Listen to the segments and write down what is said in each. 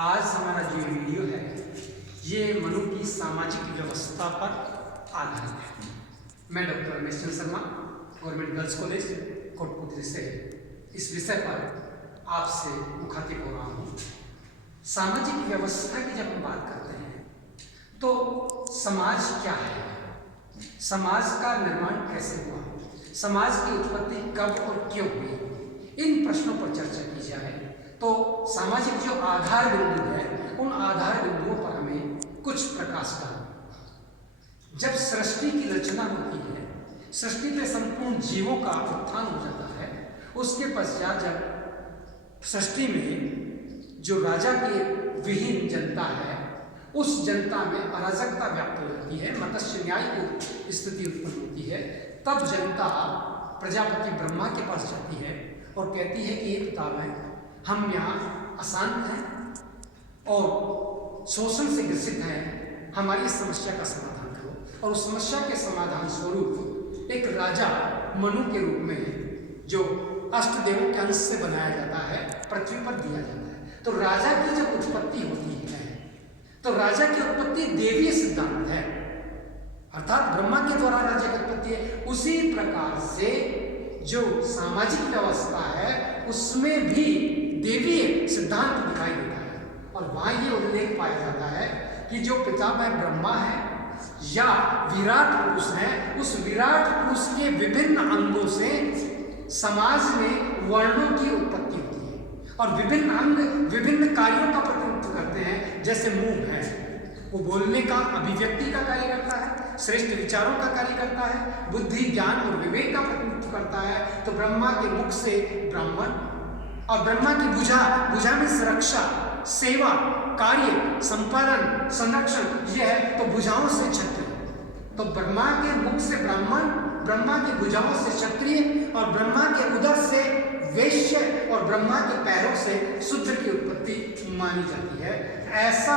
आज हमारा जो वीडियो है ये मनु की सामाजिक व्यवस्था पर आधारित है। मैं doctor Ramesh Chandra Sharma, government girls college Kotputli से इस विषय पर आपसे मुखातिब हो रहा हूँ। सामाजिक व्यवस्था की जब हम बात करते हैं तो समाज क्या है, समाज का निर्माण कैसे हुआ, समाज की उत्पत्ति कब और क्यों हुई, इन प्रश्नों पर चर्चा की जाए तो सामाजिक जो आधार बिंदु है उन आधार बिंदुओं पर हमें कुछ प्रकाश डालना। जब सृष्टि की रचना होती है, सृष्टि पे संपूर्ण जीवों का उत्थान हो जाता है, उसके पश्चात जब सृष्टि में जो राजा के विहीन जनता है उस जनता में अराजकता व्याप्त हो जाती है, मत्स्य न्याय की स्थिति उत्पन्न होती है, तब जनता प्रजापति ब्रह्मा के पास जाती है और कहती है कि ये बताएं, हम यहाँ अशांत हैं और शोषण से ग्रसित हैं, हमारी इस समस्या का समाधान करो। और उस समस्या के समाधान स्वरूप एक राजा मनु के रूप में जो अष्टदेवों के अंश से बनाया जाता है पृथ्वी पर दिया जाता है। तो राजा की जब उत्पत्ति होती है तो राजा की उत्पत्ति देवीय सिद्धांत है, अर्थात ब्रह्मा के द्वारा राजा की उत्पत्ति है। उसी प्रकार से जो सामाजिक व्यवस्था है उसमें भी देवीय सिद्धांत दिखाई देता है और वहां ये उल्लेख पाया जाता है कि जो पितामह ब्रह्मा है या विराट पुरुष है, उस विराट पुरुष के विभिन्न अंगों से समाज में वर्णों की उत्पत्ति होती है और विभिन्न अंग विभिन्न कार्यों का प्रतिनिधित्व करते हैं। जैसे मुंह है, वो बोलने का, अभिव्यक्ति का कार्य करता है, श्रेष्ठ विचारों का कार्य करता है, बुद्धि, ज्ञान और विवेक का प्रतिनिधित्व करता है। तो ब्रह्मा के मुख से ब्राह्मण और ब्रह्मा की भुजा में सुरक्षा, सेवा, कार्य, संपादन, संरक्षण यह है। तो भुजाओं से क्षत्रिय, तो ब्रह्मा के मुख से ब्राह्मण, ब्रह्मा की भुजाओं से क्षत्रिय और ब्रह्मा के उदर से वैश्य और ब्रह्मा के पैरों से शूद्र की उत्पत्ति मानी जाती है। ऐसा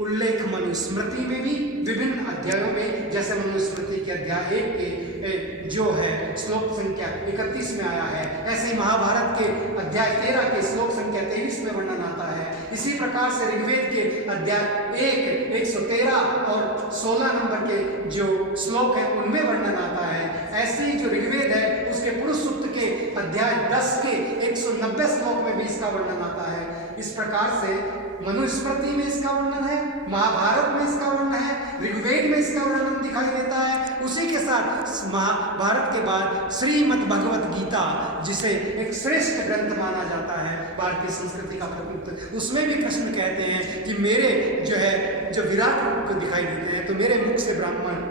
उल्लेख मनुस्मृति में भी विभिन्न अध्यायों में, जैसे मनुस्मृति के अध्याय 1 के जो है श्लोक संख्या 31 में आया है, ऐसे महाभारत के अध्याय 13 के श्लोक संख्या 23 में वर्णन आता है। इसी प्रकार से ऋग्वेद के अध्याय 113 और 16 नंबर के जो श्लोक है उनमें वर्णन आता है। ऐसे ही जो ऋग्वेद है उसके पुरुष सूक्त के अध्याय 10 के 190 श्लोक में भी इसका वर्णन आता है। इस प्रकार से मनुस्मृति में इसका वर्णन है, महाभारत में इसका वर्णन है, ऋग्वेद में इसका वर्णन दिखाई देता है। उसी के साथ महाभारत के बाद श्रीमद् भगवत गीता, जिसे एक श्रेष्ठ ग्रंथ माना जाता है भारतीय संस्कृति का प्रतीक, उसमें भी कृष्ण कहते हैं कि मेरे जो विराट रूप को दिखाई देते हैं तो मेरे मुख से ब्राह्मण,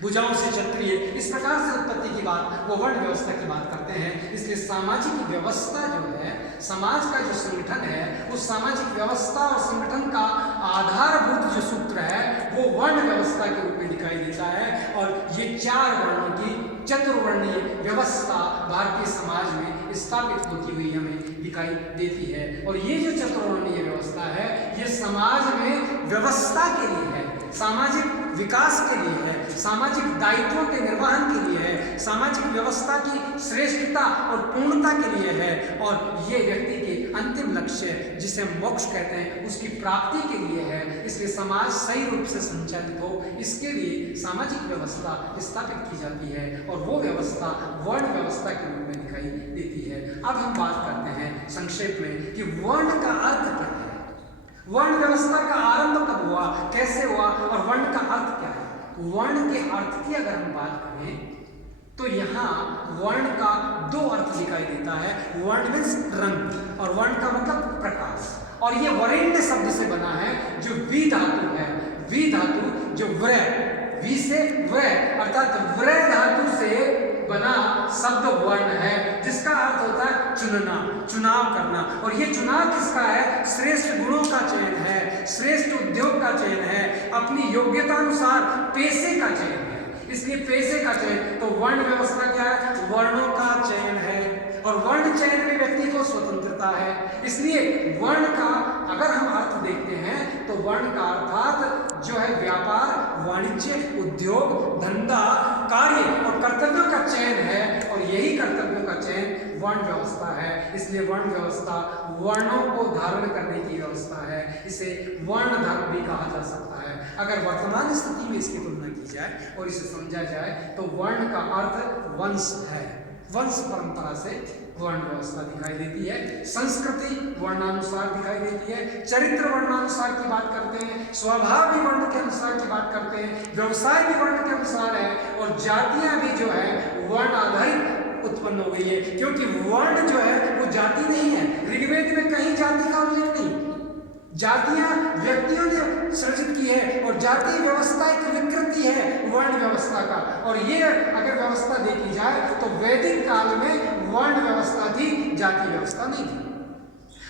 भुजाओं से क्षत्रिय, इस प्रकार से उत्पत्ति की बात, वो वर्ण व्यवस्था की बात करते हैं। इसलिए सामाजिक व्यवस्था जो है, समाज का जो संगठन है, उस सामाजिक व्यवस्था और संगठन का आधारभूत जो सूत्र है वो वर्ण व्यवस्था के रूप में दिखाई देता है। और ये 4 वर्णों की चतुर्वर्णीय व्यवस्था भारतीय समाज में स्थापित होती हुई हमें दिखाई देती है। और ये जो चतुर्वर्णीय व्यवस्था है ये समाज में व्यवस्था के लिए है, सामाजिक विकास के लिए है, सामाजिक दायित्वों के निर्वहन के लिए है, सामाजिक व्यवस्था की श्रेष्ठता और पूर्णता के लिए है। और ये व्यक्ति के अंतिम लक्ष्य जिसे हम मोक्ष कहते हैं उसकी प्राप्ति के लिए है। इसलिए समाज सही रूप से संचालित हो, इसके लिए सामाजिक व्यवस्था स्थापित की जाती है और वो व्यवस्था वर्ण व्यवस्था के रूप में दिखाई देती है। अब हम बात करते हैं संक्षेप में कि वर्ण का अर्थ क्या है, वर्ण व्यवस्था का आरंभ कब हुआ, कैसे हुआ और वर्ण का अर्थ क्या है। वर्ण के अर्थ की अगर हम बात करें तो यहाँ वर्ण का 2 अर्थ दिखाई देता है। वर्ण मीन्स रंग और वर्ण का मतलब प्रकाश। और ये वरेण्य शब्द से बना है जो वी धातु है, वी धातु जो वी से अर्थात व्रय धातु से बना शब्द वर्ण है, जिसका अर्थ होता है चुनना, चुनाव करना। और ये चुनाव किसका है, श्रेष्ठ गुणों का चयन है, श्रेष्ठ उद्योग का चयन है, अपनी योग्यता अनुसार पेशे का चयन है। इसलिए पेशे का चयन, तो वर्ण व्यवस्था क्या है, वर्णों का चयन है और वर्ण चयन में व्यक्ति को स्वतंत्रता है। इसलिए वर्ण का अगर हम अर्थ देखते हैं तो वर्ण का अर्थात जो है व्यापार, वाणिज्य, उद्योग, धंधा, कार्य और कर्तव्यों का चयन है, और यही कर्तव्यों का चयन वर्ण व्यवस्था है। इसलिए वर्ण व्यवस्था वर्णों को धारण करने की व्यवस्था है, इसे वर्ण धर्म भी कहा जा सकता है। अगर वर्तमान स्थिति में इसकी तुलना की जाए और इसे समझा जाए तो वर्ण का अर्थ वंश है। वंश परंपरा से वर्ण व्यवस्था दिखाई देती है, संस्कृति वर्णानुसार दिखाई देती है, चरित्र वर्णानुसार की बात करते हैं, स्वभाव भी वर्ण के अनुसार की बात करते हैं, व्यवसाय भी वर्ण के अनुसार है, और जातियां भी जो है वर्ण आधारित उत्पन्न हो गई है, क्योंकि वर्ण जो है वो जाति नहीं है। ऋग्वेद में कहीं जाति का उल्लेख नहीं। जातियां व्यक्तियों ने सृजित की है, और जाति व्यवस्था एक विकृति है वर्ण व्यवस्था का। और ये अगर व्यवस्था देखी जाए तो वैदिक काल में वर्ण व्यवस्था थी, जाति व्यवस्था नहीं थी।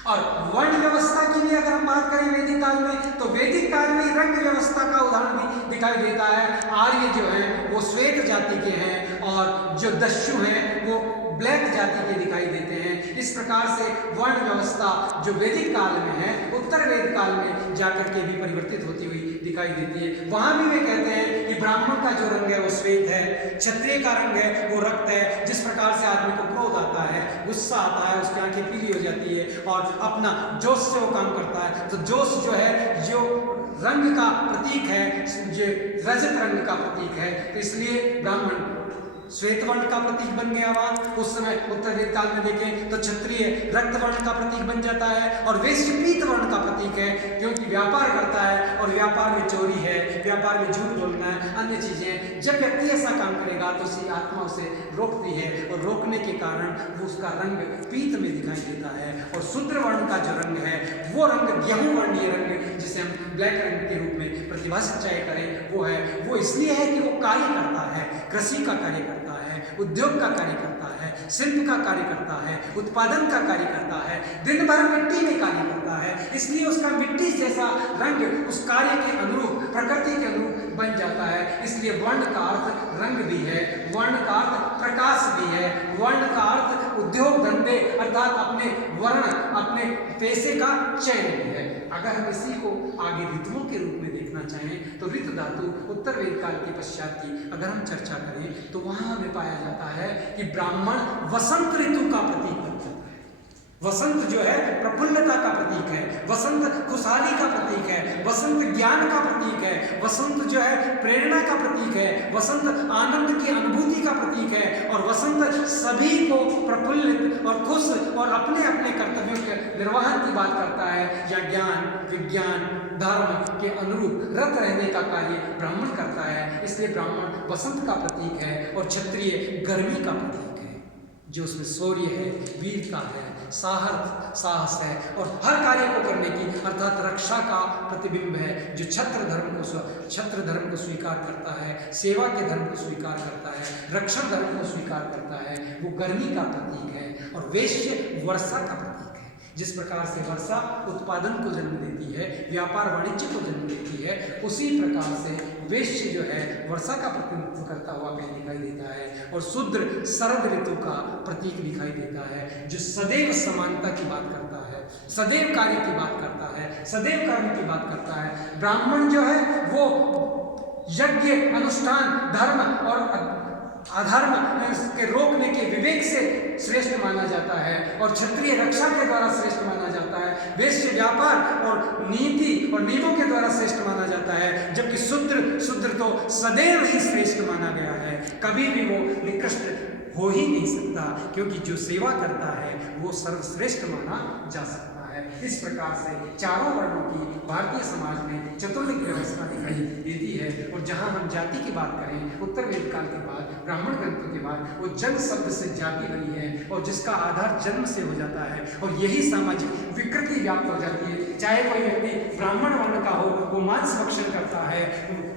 और वर्ण व्यवस्था की भी अगर हम बात करें वैदिक काल में, तो वैदिक काल में रंग व्यवस्था का उदाहरण भी दिखाई देता है। आर्य जो है वो श्वेत जाति के हैं, और जो दस्यु हैं वो ब्लैक जाति के दिखाई देते हैं। इस प्रकार से वर्ण व्यवस्था जो वैदिक काल में है, उत्तर वेद काल में जाकर के भी परिवर्तित होती हुई दिखाई देती है। वहां भी वे कहते हैं कि ब्राह्मण का जो रंग है वो श्वेत है, क्षत्रिय का रंग है वो रक्त है। जिस प्रकार से आदमी को क्रोध आता है, गुस्सा आता है, उसकी आंखें पीली हो जाती है और अपना जोश से वो काम करता है, तो जोश जो है जो रंग का प्रतीक है, जो रजत रंग का प्रतीक है, तो इसलिए ब्राह्मण श्वेत वर्ण का प्रतीक बन गया। वहां उस समय उत्तर वेद काल में देखें तो क्षत्रिय रक्त वर्ण का प्रतीक बन जाता है, और वैश्य पीत वर्ण का प्रतीक है, क्योंकि व्यापार करता है और व्यापार में चोरी है, व्यापार में झूठ बोलना है, अन्य चीजें। जब व्यक्ति ऐसा काम करेगा तो उसकी आत्मा उसे रोकती है, और रोकने के कारण वो उसका रंग पीत में दिखाई देता है। और शूद्र वर्ण का जो रंग है वो रंग गेहूं वर्णीय रंग, जिसे हम ब्लैक रंग के रूप में प्रतिभाषित चाहे करें, वो है। वो इसलिए है कि वो कार्य करता है, कृषि का कार्य करता है, उद्योग का कार्य करता है, शिल्प का कार्य करता है, उत्पादन का कार्य करता है, दिन भर मिट्टी में कार्य करता है, इसलिए उसका मिट्टी जैसा रंग उस कार्य के अनुरूप, प्रकृति के अनुरूप बन जाता है। इसलिए वर्ण का अर्थ रंग भी है, वर्ण का अर्थ प्रकाश भी है, वर्ण का अर्थ उद्योग धंधे अर्थात अपने वर्ण, अपने पेशे का चयन भी है। अगर हम इसी को आगे ऋतुओं के रूप में देखना चाहें तो ऋतु धातु उत्तर वेद काल के पश्चात की अगर हम चर्चा करें तो वहां हमें पाया जाता है कि ब्राह्मण वसंत ऋतु का प्रतीक बनता है। वसंत जो है प्रफुल्लता का प्रतीक है, वसंत खुशहाली का प्रतीक है, वसंत ज्ञान का प्रतीक है, वसंत जो है प्रेरणा का प्रतीक है, वसंत आनंद की अनुभूति का प्रतीक है, और वसंत सभी को प्रफुल्लित और खुश और अपने अपने कर्तव्यों के निर्वहन की बात करता है, या ज्ञान विज्ञान धर्म के अनुरूप रत रहने का कार्य ब्राह्मण करता है। इसलिए ब्राह्मण वसंत का प्रतीक है, और क्षत्रिय गर्मी का प्रतीक है, जो उसमें शौर्य है, वीरता है, साहस है, और हर कार्य को करने की अर्थात रक्षा का प्रतिबिंब है, जो छत्र धर्म को स्वीकार करता है, सेवा के धर्म को स्वीकार करता है, रक्षण धर्म को स्वीकार करता है, वो गर्मी का प्रतीक है। और वैश्य वर्षा का प्रतीक है। जिस प्रकार से वर्षा उत्पादन को जन्म देती है, व्यापार वाणिज्य को जन्म देती है, उसी प्रकार से वैश्य जो है वर्षा का प्रतिनिधित्व करता हुआ कहीं दिखाई देता है। और शूद्र शरद ऋतु का प्रतीक दिखाई देता है, जो सदैव समानता की बात करता है, सदैव कार्य की बात करता है, सदैव कर्म की बात करता है। ब्राह्मण जो है वो यज्ञ अनुष्ठान धर्म और अधर्म के रोकने के विवेक से श्रेष्ठ माना जाता है, और क्षत्रिय रक्षा के द्वारा श्रेष्ठ माना जाता है, वैश्य व्यापार और नीति और नियमों के द्वारा श्रेष्ठ माना जाता है, जबकि शूद्र तो सदैव ही श्रेष्ठ माना गया है, कभी भी वो निकृष्ट हो ही नहीं सकता, क्योंकि जो सेवा करता है वो सर्वश्रेष्ठ माना जा सकता है। इस प्रकार से चारों वर्णों की भारतीय समाज में चतुर्लिंग व्यवस्था दिखाई देती है। और जहां हम जाति की बात करें, उत्तर वेद काल के बाद ब्राह्मण ग्रंथों के बाद वो जन्म शब्द से जाति बनी है, और जिसका आधार जन्म से हो जाता है, और यही सामाजिक विकृति व्याप्त हो जाती है। चाहे कोई व्यक्ति ब्राह्मण वर्ण का हो, वो मांस भक्षण करता है,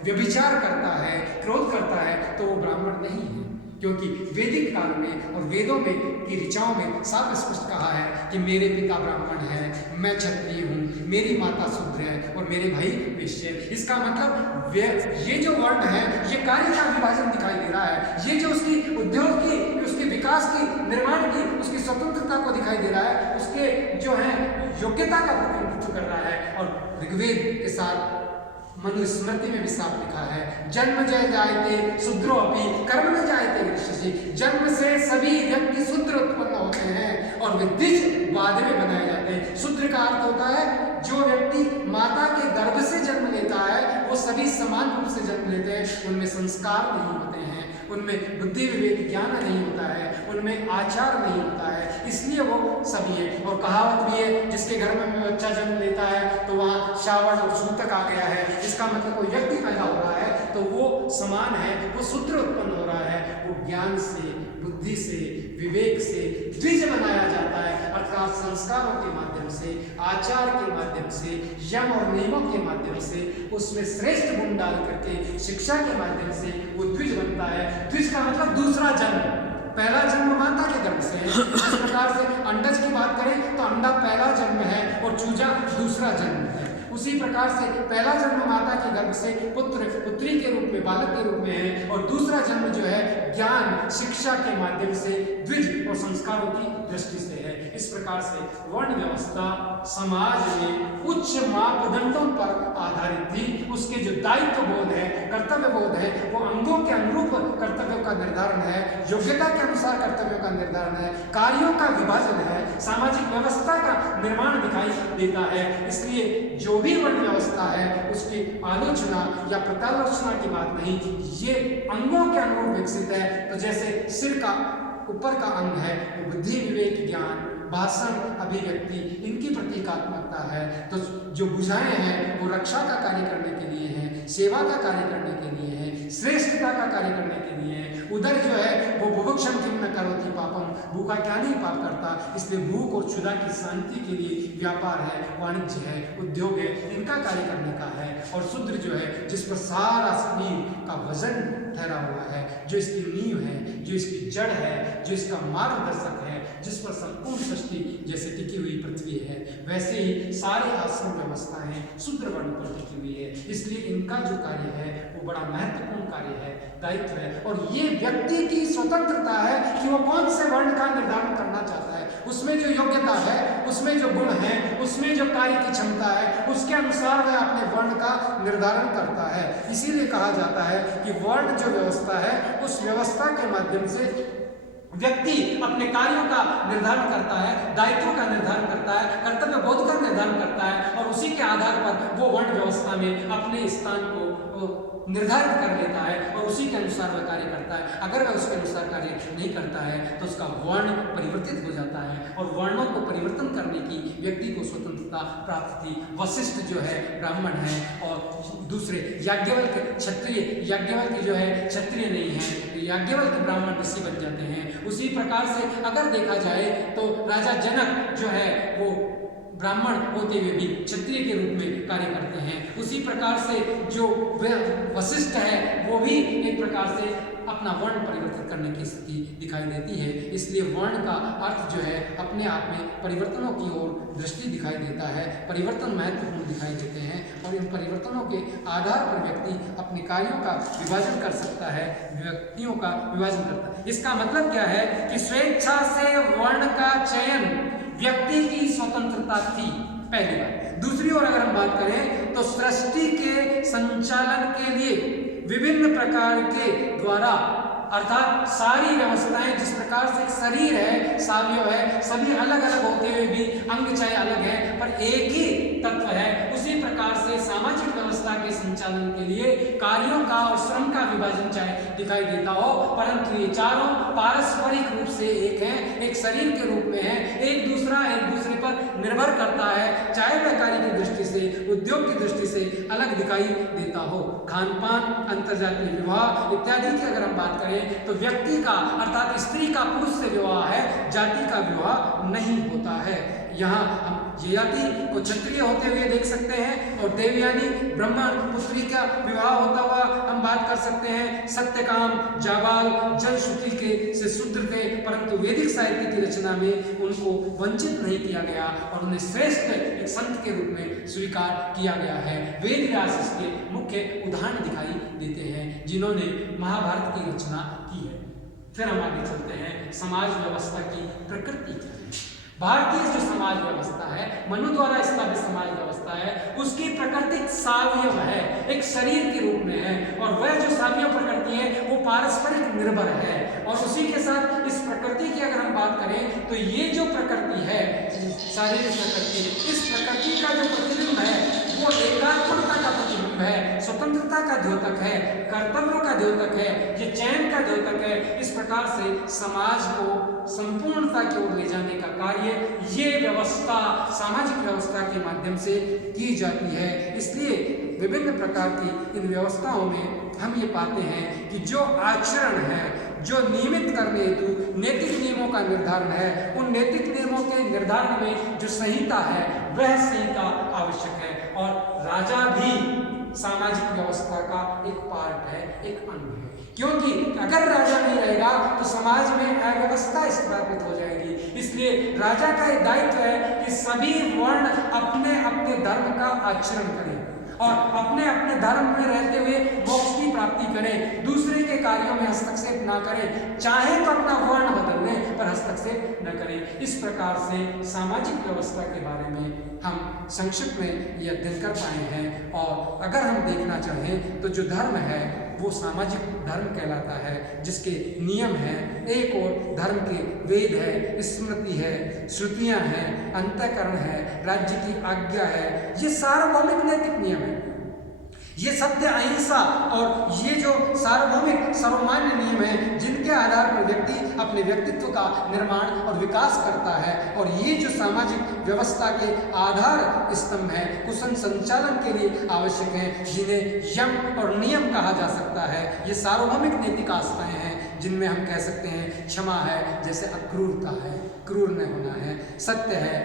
व्यभिचार करता है, क्रोध करता है, तो वो ब्राह्मण नहीं है, क्योंकि वैदिक काल में और वेदों में की ऋचाओं में साफ स्पष्ट कहा है कि मेरे पिता ब्राह्मण है, मैं क्षत्रिय हूँ, मेरी माता शूद्र है और मेरे भाई वैश्य। इसका मतलब ये जो वर्ण है ये कार्य का विभाजन दिखाई दे रहा है, ये जो उसकी उद्योग की, उसके विकास की, निर्माण की, उसकी स्वतंत्रता को दिखाई दे रहा है, उसके जो है योग्यता का प्रतिनिधित्व कर रहा है। और ऋग्वेद के साथ मनुस्मृति में भी साफ लिखा है, जन्म जय जायते शूद्रो अपि कर्म न जायते ऋषि। जन्म से सभी व्यक्ति शूद्र उत्पन्न होते हैं और वे द्विज बाद में बनाए जाते हैं। शूद्र का अर्थ होता है जो व्यक्ति माता के गर्भ से जन्म लेता है वो सभी समान रूप से जन्म लेते हैं, उनमें संस्कार नहीं होते हैं, उनमें बुद्धि विवेक ज्ञान नहीं होता है, उनमें आचार नहीं होता है, इसलिए वो सभी है। और कहावत भी है, जिसके घर में बच्चा जन्म लेता है तो वहाँ श्रावण और सूतक आ गया है। इसका मतलब कोई व्यक्ति पैदा हो रहा है तो वो समान है, वो शूद्र उत्पन्न हो रहा है, वो ज्ञान से, बुद्धि से, विवेक से द्विज बनाया जाता है, अर्थात संस्कारों के माध्यम से, आचार के माध्यम से, यम और नियमों के माध्यम से, उसमें श्रेष्ठ गुण डाल करके शिक्षा के माध्यम से वो द्विज बनता है। द्विज का मतलब दूसरा जन्म। पहला जन्म माता के गर्भ से है। इस प्रकार से अंडज की बात करें तो अंडा पहला जन्म है और चूजा दूसरा जन्म है। उसी प्रकार से पहला जन्म माता के गर्भ से पुत्र पुत्री के रूप में, बालक के रूप में है, और दूसरा जन्म जो है ज्ञान शिक्षा के माध्यम से, द्विज और संस्कारों की दृष्टि से है। इस प्रकार से वर्ण व्यवस्था समाज में उच्च मापदंडों पर आधारित थी। उसके जो दायित्व बोध है, कर्तव्य बोध है, वो अंगों के अनुरूप कर्तव्यों का निर्धारण है, योग्यता के अनुसार कर्तव्यों का निर्धारण है, कार्यों का विभाजन है, सामाजिक व्यवस्था का निर्माण दिखाई देता है। इसलिए जो भी वर्ण व्यवस्था है उसकी आलोचना या प्रत्यालोचना की बात नहीं, ये अंगों के अनुरूप विकसित है। तो जैसे सिर का ऊपर का अंग है वो बुद्धि विवेक ज्ञान भाषण अभिव्यक्ति इनकी प्रतीकात्मकता है, तो जो भुजाएं हैं वो रक्षा का कार्य करने के लिए हैं, सेवा का कार्य करने के लिए है, श्रेष्ठता का कार्य करने के लिए है। उधर जो है वो बुभुक्षम किम न करोति पापम, भूखा क्या नहीं पाप करता, इसलिए भूख और क्षुधा की शांति के लिए व्यापार है, वाणिज्य है, उद्योग है, इनका कार्य करने का है। और शूद्र जो है जिस पर सारा शरीर का वजन ठहरा हुआ है, जो इसकी नींव है, जो इसकी जड़ है, जो इसका मार्गदर्शक है, जिस पर संपूर्ण सृष्टि जैसे टिकी हुई पृथ्वी है, वैसे ही सारे आश्रम व्यवस्थाएं शूद्र वर्ण पर टिकी हुई है। इसलिए इनका जो कार्य है वो बड़ा महत्वपूर्ण कार्य है, दायित्व है। और ये व्यक्ति की स्वतंत्रता है कि वो कौन से वर्ण का निर्धारण करना चाहता है, उसमें जो योग्यता है, उसमें जो गुण है, उसमें जो कार्य की क्षमता है, उसके अनुसार वह अपने वर्ण का निर्धारण करता है। इसीलिए कहा जाता है कि वर्ण जो व्यवस्था है उस व्यवस्था के माध्यम से व्यक्ति अपने कार्यों का निर्धारण करता है, दायित्वों का निर्धारण करता है, कर्तव्य बोध का निर्धारण करता है, और उसी के आधार पर वो वर्ण व्यवस्था में अपने स्थान को निर्धारित कर लेता है और उसी के अनुसार वह कार्य करता है। अगर वह उसके अनुसार कार्य नहीं करता है तो उसका वर्ण परिवर्तित हो जाता है, और वर्णों को परिवर्तन करने की व्यक्ति को स्वतंत्रता प्राप्त थी। वशिष्ठ जो है ब्राह्मण है और दूसरे याज्ञवल्क्य क्षत्रिय, याज्ञवल्क्य जो है क्षत्रिय नहीं है, याज्ञवल्क्य ब्राह्मण ऋषि बन जाते हैं। उसी प्रकार से अगर देखा जाए तो राजा जनक जो है वो ब्राह्मण होते हुए भी क्षत्रिय के रूप में कार्य करते हैं। उसी प्रकार से जो वशिष्ठ है वो भी एक प्रकार से अपना वर्ण परिवर्तित करने की स्थिति दिखाई देती है। इसलिए वर्ण का अर्थ जो है अपने आप में परिवर्तनों की ओर दृष्टि दिखाई देता है, परिवर्तन महत्वपूर्ण दिखाई देते हैं, और इन परिवर्तनों के आधार पर व्यक्ति अपने कार्यों का विभाजन कर सकता है, व्यक्तियों का विभाजन करता है। इसका मतलब क्या है कि स्वेच्छा से वर्ण का चयन व्यक्ति की स्वतंत्रता थी, पहली बात। दूसरी ओर अगर हम बात करें तो सृष्टि के संचालन के लिए विभिन्न प्रकार के द्वारा, अर्थात सारी व्यवस्थाएं जिस प्रकार से शरीर है, सावयव है, सभी अलग अलग होते हुए भी अंग चाहे अलग है पर एक ही तत्व है, उसी प्रकार से सामाजिक व्यवस्था के संचालन के लिए कार्यों का और श्रम का विभाजन चाहे दिखाई देता हो, परंतु ये चारों पारस्परिक रूप से एक है, एक शरीर के रूप में है, एक दूसरे पर निर्भर करता है, चाहे वह कार्य की दृष्टि से, उद्योग की दृष्टि से अलग दिखाई देता हो। खान पान, अंतरजातीय विवाह इत्यादि की अगर हम बात करें तो व्यक्ति का अर्थात स्त्री का पुरुष से विवाह है, जाति का विवाह नहीं होता है। यहाँ हम ययाति को क्षत्रिय होते हुए देख सकते हैं और देवयानी ब्राह्मण पुत्री का विवाह होता हुआ हम बात कर सकते हैं। सत्यकाम, जाबाल, जलश्रुति के से शूद्र थे, परंतु वैदिक साहित्य की रचना में उनको वंचित नहीं किया गया और उन्हें श्रेष्ठ एक संत के रूप में स्वीकार किया गया है। वेद व्यास इसके मुख्य उदाहरण दिखाई देते हैं जिन्होंने महाभारत की रचना की है। फिर हम आगे चलते हैं समाज व्यवस्था की प्रकृति क्या है। भारतीय जो समाज व्यवस्था है, मनु द्वारा स्थापित समाज व्यवस्था है, उसकी प्राकृतिक सावयव है, एक शरीर के रूप में है, और वह जो सावयव प्रकृति है वो पारस्परिक निर्भर है। और उसी के साथ इस प्रकृति की अगर हम बात करें तो ये जो प्रकृति है, शारीरिक प्रकृति, इस प्रकृति का जो प्रतिबिंब है वो एकात्मकता का प्रतिबिंब है, स्वतंत्रता का द्योतक है, कर्तव्यों का द्योतक है, ये चयन का द्योतक है। इस प्रकार से समाज को संपूर्णता की ओर ले जाने का कार्य ये व्यवस्था, सामाजिक व्यवस्था के माध्यम से की जाती है। इसलिए विभिन्न प्रकार की इन व्यवस्थाओं में हम ये पाते हैं कि जो आचरण है, जो नियमित करने हेतु नैतिक नियमों का निर्धारण है, उन नैतिक नियमों के निर्धारण में जो संहिता है वह संहिता आवश्यक है। और राजा भी सामाजिक व्यवस्था का एक पार्ट है, एक अंग है, क्योंकि अगर राजा नहीं रहेगा तो समाज में अव्यवस्था स्थापित हो जाएगी। इसलिए राजा का ये दायित्व है कि सभी वर्ण अपने अपने धर्म का आचरण करें और अपने अपने धर्म में रहते हुए मोक्ष की प्राप्ति करें, दूसरे के कार्यों में हस्तक्षेप ना करें, चाहे तो अपना वर्ण बदल लें पर हस्तक्षेप न करें। इस प्रकार से सामाजिक व्यवस्था के बारे में हम संक्षिप्त में यह अध्ययन कर पाए हैं। और अगर हम देखना चाहें तो जो धर्म है वो सामाजिक धर्म कहलाता है, जिसके नियम हैं, एक और धर्म के वेद है, स्मृति है, श्रुतियां हैं, अंतःकरण है, राज्य की आज्ञा है, ये सार्वभौमिक नैतिक नियम है। ये सत्य, अहिंसा और ये जो सार्वभौमिक सर्वमान्य नियम है जिनके आधार पर व्यक्ति अपने व्यक्तित्व का निर्माण और विकास करता है। और ये जो सामाजिक व्यवस्था के आधार स्तंभ है, कुशल संचालन के लिए आवश्यक हैं, जिन्हें यम और नियम कहा जा सकता है। ये सार्वभौमिक नैतिक आस्थाएं हैं जिनमें हम कह सकते हैं क्षमा है, जैसे अक्रूरता है, क्रूर न होना है, सत्य है,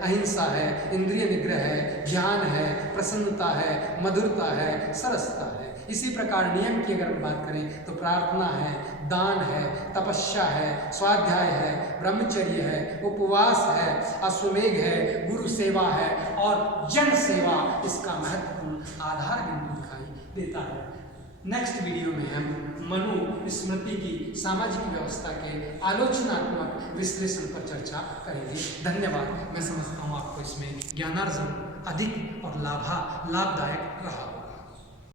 अहिंसा है, इंद्रिय निग्रह है, ज्ञान है, प्रसन्नता है, मधुरता है, सरसता है। इसी प्रकार नियम की अगर हम बात करें तो प्रार्थना है, दान है, तपस्या है, स्वाध्याय है, ब्रह्मचर्य है, उपवास है, अश्वमेघ है, गुरु सेवा है और जन सेवा इसका महत्वपूर्ण आधार बिंदु दिखाई देता है। नेक्स्ट वीडियो में हम मनु स्मृति की सामाजिक व्यवस्था के आलोचनात्मक विश्लेषण पर चर्चा करेंगे। धन्यवाद। मैं समझता हूँ आपको इसमें ज्ञानार्जन अधिक और लाभदायक रहा।